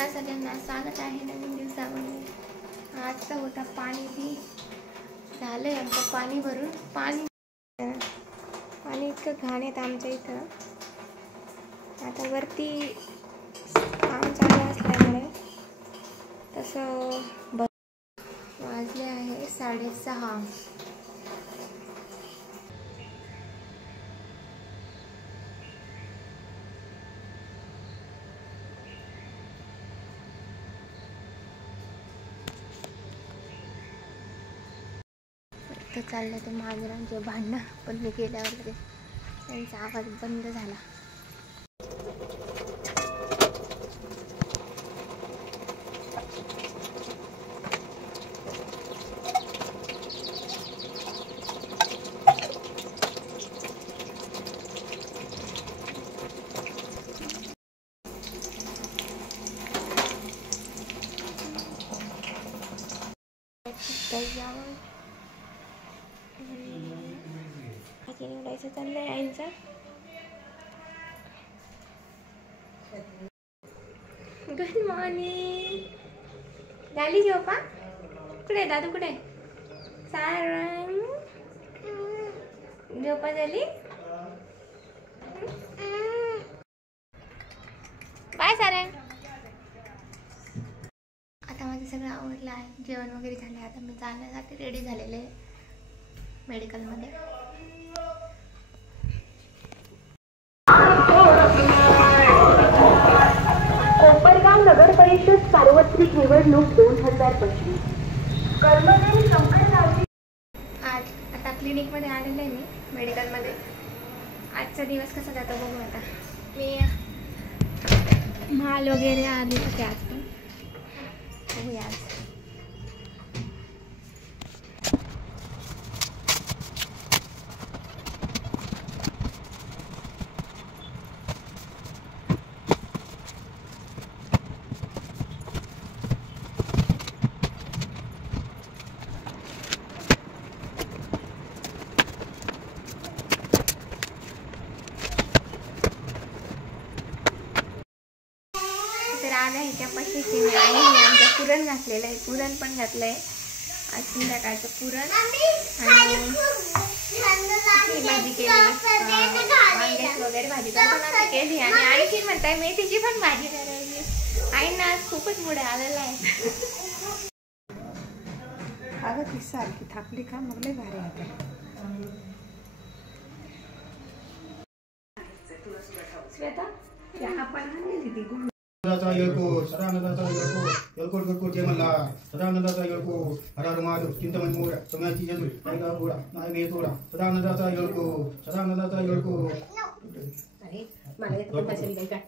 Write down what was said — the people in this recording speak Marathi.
नमस्कार सगळ्यांना, स्वागत आहे नवीन दिवसामध्ये। आजचा होता पाणी बी झालंय आमचं पाणी भरून। पाणी इतकं घाण येतं आमच्या इथं। आता वरती काम चालू असल्यामुळे तसं वाजले आहे 6:30। तर चाललं ते मांजरांचे भांडणं, पण मी गेल्यावर त्यांचा आवाज बंद झाला। निवडायचं चाललंय आईंचं। Good morning. झाली झोपा? कुठे दादू, कुठे सारंग? झोपा झाली? बाय सारंग। आता माझं सगळं आवडलं आहे, जेवण वगैरे झालं। आता मी जाण्यासाठी रेडी झालेले आहे मेडिकलमध्ये। कोपरगाव नगर परिषद सार्वत्रिक निवडणूक 2025 कर्मचारी संघटनाची आज आता क्लिनिकमध्ये आलेले आहे मी, मेडिकलमध्ये। आजचा दिवस कसा जातो बघू। आता मी माल वगैरे आले होते आज, पण बघूया आज। तर आज आहे त्या पशीची मी आणि आमचं पुरण घातलेलं आहे। पुरण पण घातलं आहे आज संध्याकाळचं पुरण। आणि भाजी केली, वांग्याची वगैरे भाजी पण केली। आणि आणखी म्हणताय मेथीची पण भाजी करायची। आईंना आज खूपच मूड आलेला आहे। अगं ती सारखी थापली का मग लय भारी होते। श्वेता चहा पण आणली ती गुड येळको सदानंदाचा येळको येळकोट गडकोट जय मल्ला सदानंदाचा येळको हरार महादेव चिंतमन मोरा सोन्याची जल नायगा गोळा नाय मे तोडा सदानंदाचा येळको सदानंदाचा येळको। अरे मला येत पण नसेल काय